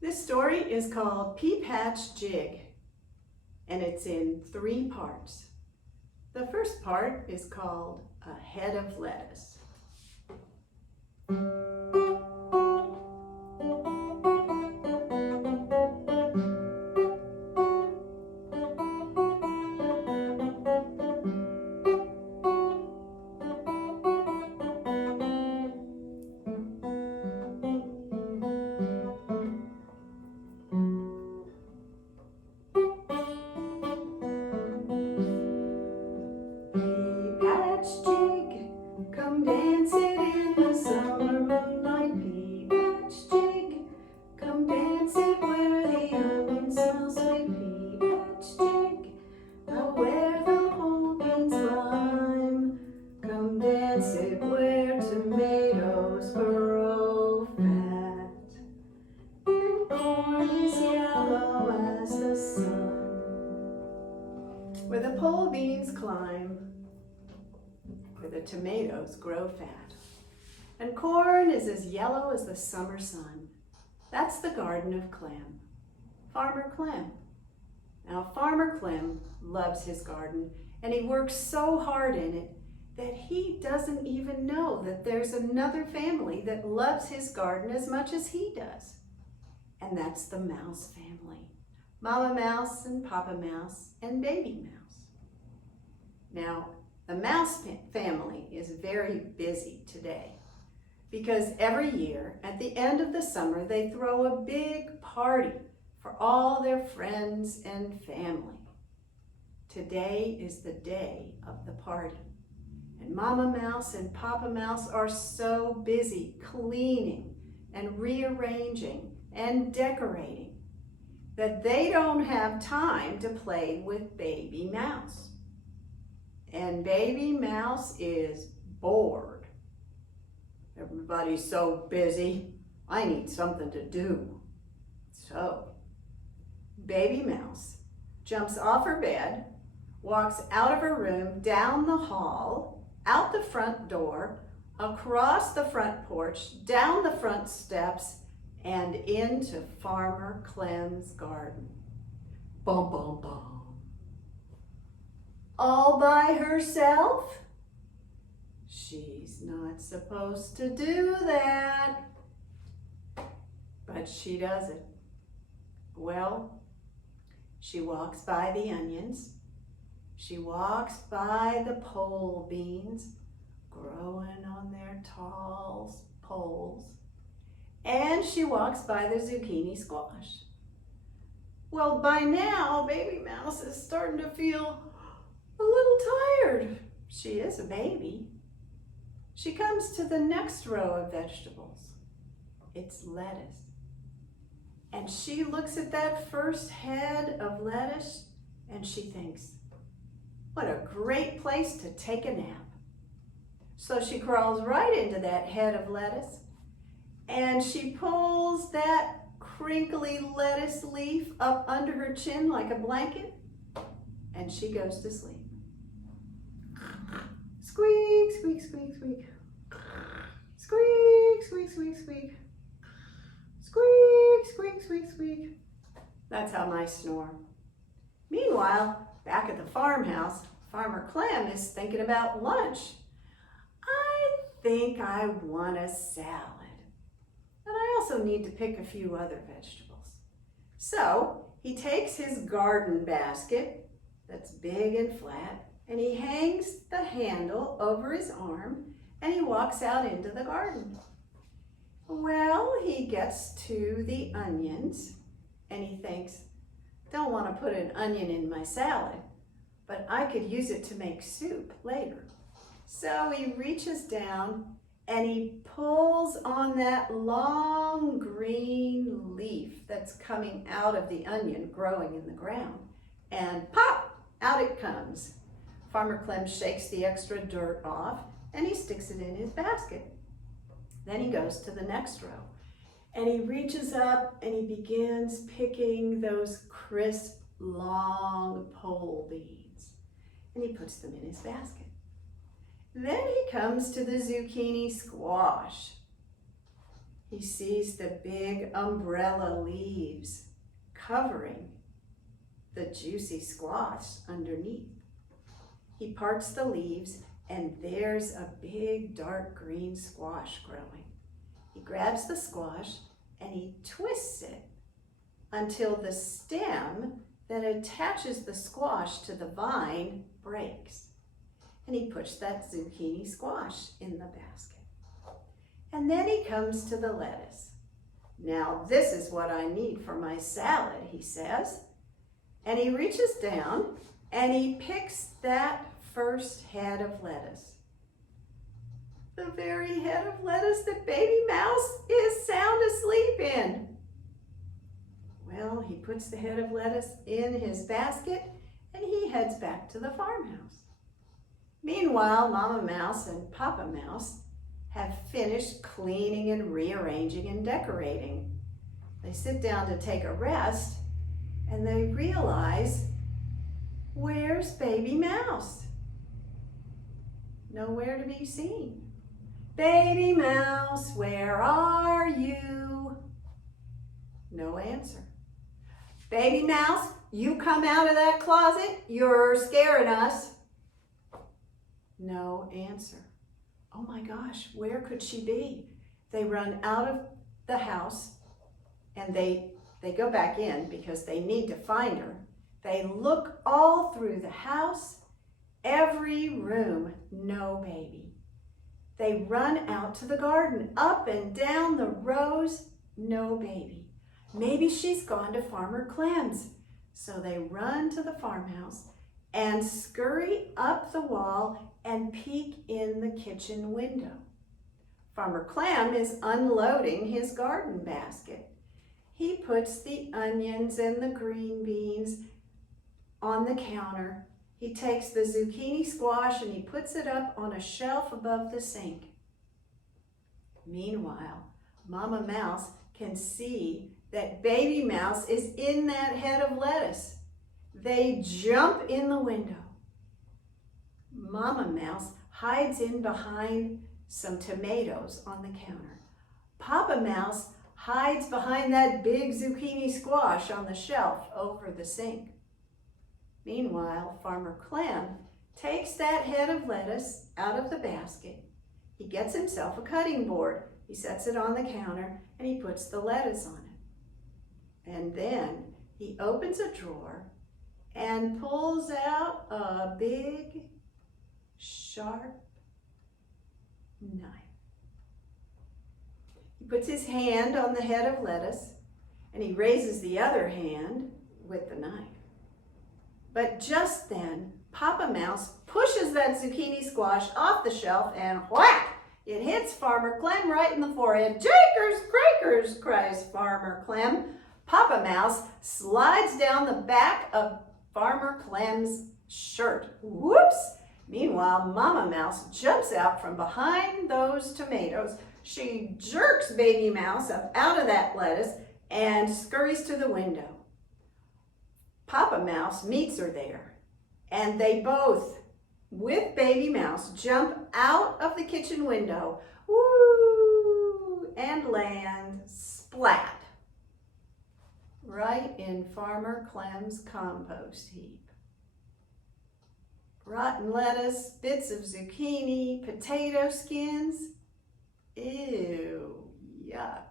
This story is called Pea Patch Jig, and it's in 3 parts. The first part is called A Head of Lettuce. Come dance it in the summer moonlight, pea patch jig. Come dance it where the onions smell sweet, pea patch jig. Where the whole beans climb. Come dance it where tomatoes grow fat. And corn is yellow as the sun. Where the pole beans climb, where the tomatoes grow fat. And corn is as yellow as the summer sun. That's the garden of Clem, Farmer Clem. Now, Farmer Clem loves his garden, and he works so hard in it that he doesn't even know that there's another family that loves his garden as much as he does. And that's the mouse family. Mama Mouse and Papa Mouse and Baby Mouse. Now, the mouse family is very busy today because every year at the end of the summer they throw a big party for all their friends and family. Today is the day of the party, and Mama Mouse and Papa Mouse are so busy cleaning and rearranging and decorating that they don't have time to play with Baby Mouse. And Baby Mouse is bored. Everybody's so busy, I need something to do. So, Baby Mouse jumps off her bed, walks out of her room, down the hall, out the front door, across the front porch, down the front steps, and into Farmer Clem's garden. Bum, bum, bum. All by herself? She's not supposed to do that. But she does it. Well, she walks by the onions. She walks by the pole beans growing on their tall poles. And she walks by the zucchini squash. Well, by now, Baby Mouse is starting to feel a little tired. She is a baby. She comes to the next row of vegetables. It's lettuce. And she looks at that first head of lettuce and she thinks, what a great place to take a nap. So she crawls right into that head of lettuce and she pulls that crinkly lettuce leaf up under her chin like a blanket and she goes to sleep. Squeak, squeak, squeak, squeak. Squeak, squeak, squeak, squeak. Squeak, squeak, squeak, squeak. That's how mice snore. Meanwhile, back at the farmhouse, Farmer Clem is thinking about lunch. I think I want a salad. And I also need to pick a few other vegetables. So he takes his garden basket that's big and flat, and he hangs the handle over his arm and he walks out into the garden. Well, he gets to the onions and he thinks, don't want to put an onion in my salad, but I could use it to make soup later. So he reaches down and he pulls on that long green leaf that's coming out of the onion growing in the ground, and pop, out it comes. Farmer Clem shakes the extra dirt off and he sticks it in his basket. Then he goes to the next row and he reaches up and he begins picking those crisp, long pole beans and he puts them in his basket. Then he comes to the zucchini squash. He sees the big umbrella leaves covering the juicy squash underneath. He parts the leaves, and there's a big dark green squash growing. He grabs the squash and he twists it until the stem that attaches the squash to the vine breaks. And he puts that zucchini squash in the basket. And then he comes to the lettuce. Now this is what I need for my salad, he says. And he reaches down and he picks that first head of lettuce. The very head of lettuce that Baby Mouse is sound asleep in. Well, he puts the head of lettuce in his basket and he heads back to the farmhouse. Meanwhile, Mama Mouse and Papa Mouse have finished cleaning and rearranging and decorating. They sit down to take a rest and they realize, where's Baby Mouse? Nowhere to be seen. Baby Mouse, where are you? No answer. Baby Mouse, you come out of that closet. You're scaring us. No answer. Oh my gosh, where could she be? They run out of the house and they go back in because they need to find her. They look all through the house, every room, no baby. They run out to the garden, up and down the rows, no baby. Maybe she's gone to Farmer Clem's. So they run to the farmhouse and scurry up the wall and peek in the kitchen window. Farmer Clem is unloading his garden basket. He puts the onions and the green beans on the counter. He takes the zucchini squash and he puts it up on a shelf above the sink. Meanwhile, Mama Mouse can see that Baby Mouse is in that head of lettuce. They jump in the window. Mama Mouse hides in behind some tomatoes on the counter. Papa Mouse hides behind that big zucchini squash on the shelf over the sink. Meanwhile, Farmer Clem takes that head of lettuce out of the basket. He gets himself a cutting board. He sets it on the counter and he puts the lettuce on it. And then he opens a drawer and pulls out a big, sharp knife. He puts his hand on the head of lettuce and he raises the other hand with the knife. But just then, Papa Mouse pushes that zucchini squash off the shelf and whack! It hits Farmer Clem right in the forehead. "Jakers, crakers," cries Farmer Clem. Papa Mouse slides down the back of Farmer Clem's shirt. Whoops! Meanwhile, Mama Mouse jumps out from behind those tomatoes. She jerks Baby Mouse up out of that lettuce and scurries to the window. Papa Mouse meets her there, and they both, with Baby Mouse, jump out of the kitchen window, woo, and land splat right in Farmer Clem's compost heap. Rotten lettuce, bits of zucchini, potato skins. Ew, yuck.